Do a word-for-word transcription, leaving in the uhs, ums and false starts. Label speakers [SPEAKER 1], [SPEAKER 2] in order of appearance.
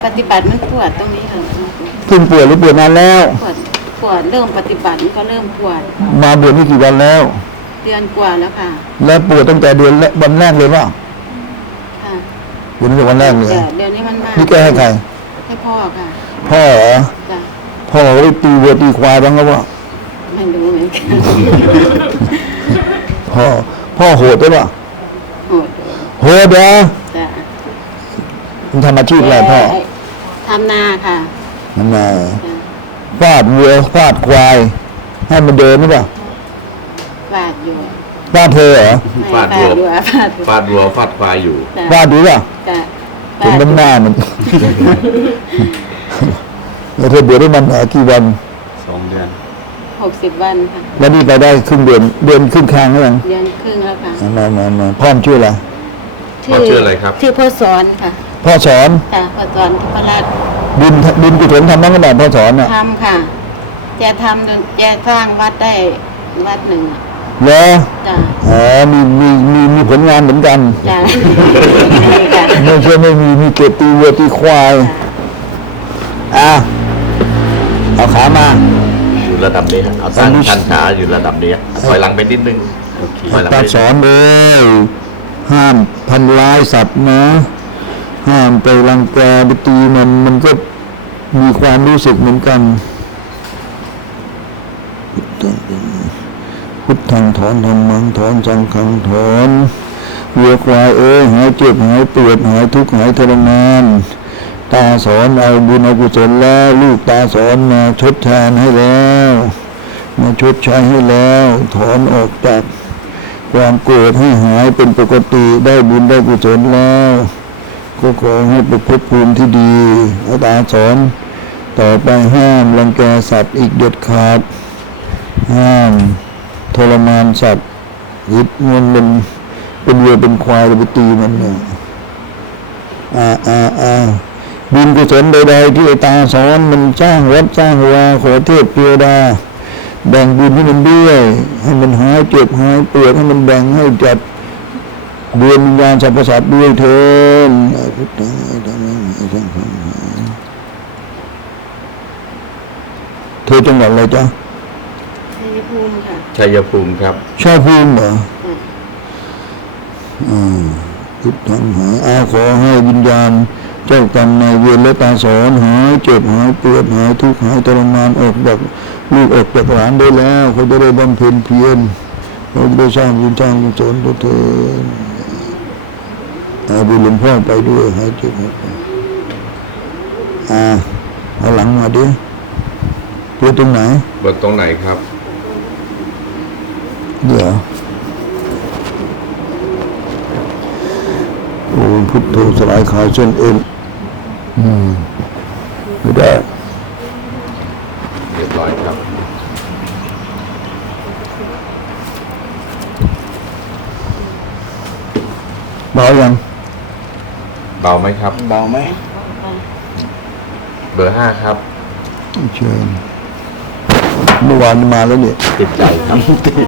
[SPEAKER 1] ปฏิบัติมันปวดตรงนี้ค่ะ
[SPEAKER 2] เพิ่งปวดหรือปวดนานแล้ว
[SPEAKER 1] ปวดปวดเริ่มปฏิบัติมันก็เริ่มปวด
[SPEAKER 2] มาบวชนี่กี่วันแล้ว
[SPEAKER 1] เดือนกว่าแล้วค่ะ
[SPEAKER 2] แล้วปวดตั้งแต่เดือนวันแรกเลยป่ะ
[SPEAKER 1] ค่ะ
[SPEAKER 2] ปวดตั้งแต่วันแรกเลย
[SPEAKER 1] เดี๋ยวนี้มันมาก
[SPEAKER 2] นี่แกให้ใคร
[SPEAKER 1] ให้พ่อค่ะ
[SPEAKER 2] พ่อเหรอ
[SPEAKER 1] จ้ะ
[SPEAKER 2] พ่อไปตีวัวตีควายบ้างก็ว่า
[SPEAKER 1] ไม่รู้เหมือนกัน
[SPEAKER 2] พ่อพ่อโหดด้วยป่ะ
[SPEAKER 1] โหด
[SPEAKER 2] โหดเหรอ
[SPEAKER 1] จ้ะ
[SPEAKER 2] มันทำอาชีพอะไรพ่อ
[SPEAKER 1] ทำนาค่ะ
[SPEAKER 2] ทำนาฟาดวัวฟาดควายให้มันเดินหรือเปล่า
[SPEAKER 1] ฟาดอยู่
[SPEAKER 2] ฟาดเธอเหรอ
[SPEAKER 3] ฟาดวัวฟาดวัวฟาดควายอยู่
[SPEAKER 2] ฟาดดูป่ะเป็นน้ำหน้ามันแล้วเธอบวชได้มันกี่วัน
[SPEAKER 3] สองเดือน
[SPEAKER 1] หกสิบวันค่ะ
[SPEAKER 2] แล้วนี่ไปได้ครึ่งเดือนเดือนครึ่งครั้งหรือยัง
[SPEAKER 1] เดือนครึ่งแล้วค่ะ
[SPEAKER 2] มามามาพ่อชื่ออะไร
[SPEAKER 3] พ่อชื่ออะไรครับ
[SPEAKER 1] ชื่อพ่อสอนค่ะ
[SPEAKER 2] พ่อสอน
[SPEAKER 1] ค่ะพ่อสอนที่พระราช
[SPEAKER 2] บุญบุญกุศลทำบ้างก็ได้พ่อสอนอ่ะ
[SPEAKER 1] ทำค่ะแกทำแกสร้างวัดได้วัดหนึ่ง
[SPEAKER 2] เหรอ
[SPEAKER 1] จ้ะ
[SPEAKER 2] อ๋อมีมีมีมีผลงานเหมือนกัน
[SPEAKER 1] จ้ะ
[SPEAKER 2] ไม่ใช่ไม่มีมีเกตีวัวตีควายอ่ะเอาขามา
[SPEAKER 3] อยู่ระดับนี้เอาตั้งกันขาอยู่ระดับนี้ถอยหลังไปนิดนึง
[SPEAKER 2] ตาสอนเลยห้ามทำร้ายสัตว์นะห้ามไปรังแกไปตีมันมันก็มีความรู้สึกเหมือนกันพุทธังถอนธรรมังถอนสังฆังถอนวัวควายเอ้ยหายเจ็บหายปวดหายทุกข์หายทรมานตาสอนเอาบุญเอากุศลแล้วลูกตาสอนมาชดแทนให้แล้วมาชดใช้ให้แล้วถอนออกจากความโกรธให้หายเป็นปกติได้บุญได้กุศลแล้วก็ขอให้ประพฤติภูมิที่ดีอาตาสอนต่อไปห้ามรังแกสัตว์อีกเด็ดขาดห้ามทรมานสัตว์ยึดมันเป็นเป็นวัวเป็นควายไปตีมันเนี่ยอ่าอ่าอ่าบุญกุศลใดๆที่ตาสอนมันสร้างวัดสร้างวาขอเทพเทวดาแบ่งบุญให้มันด้วยให้มันหายเจ็บหายปวดให้มันแบ่งให้จัดดวงวิญญาณสรรพสัตว์ด้วยเถิดพุทธังธรรมังสังฆังเธอจังหวัดอะไรจ๊ะ
[SPEAKER 1] ชัยภูมิค่ะ
[SPEAKER 3] ชัยภูมิครับ
[SPEAKER 2] ชัยภูมิเหรออ่าพุทธังหายอาขอให้วิญญาณเจ้ากรรมนายเวรและตาสอนหายเจ็บหายปวดหายทุกข์หายทรมานออกจากลูกออกจากหลานได้แล้วเขาจะได้บำเพ็ญเพียรเขาจะได้สร้างบุญสร้างกุศลตัวเธอเอาบุญหลวงพ่อไปด้วยหายเจ็บหายปวดอ่าเอาหลังมาดิปวดตรงไหน
[SPEAKER 3] ปวดตรงไหนครับ
[SPEAKER 2] เดี๋ยวโอ้พุทโธสลายขาเส้นเอ็นอืมไม่ได้
[SPEAKER 3] เรียบร้อยครับ
[SPEAKER 2] เบายัง
[SPEAKER 3] เบาไหมครับ
[SPEAKER 2] เบาไหม
[SPEAKER 3] เบอร์ห้าครับ
[SPEAKER 2] เชิญเมื่อวานมาแล้วเนี่ย
[SPEAKER 3] ติดใจครับ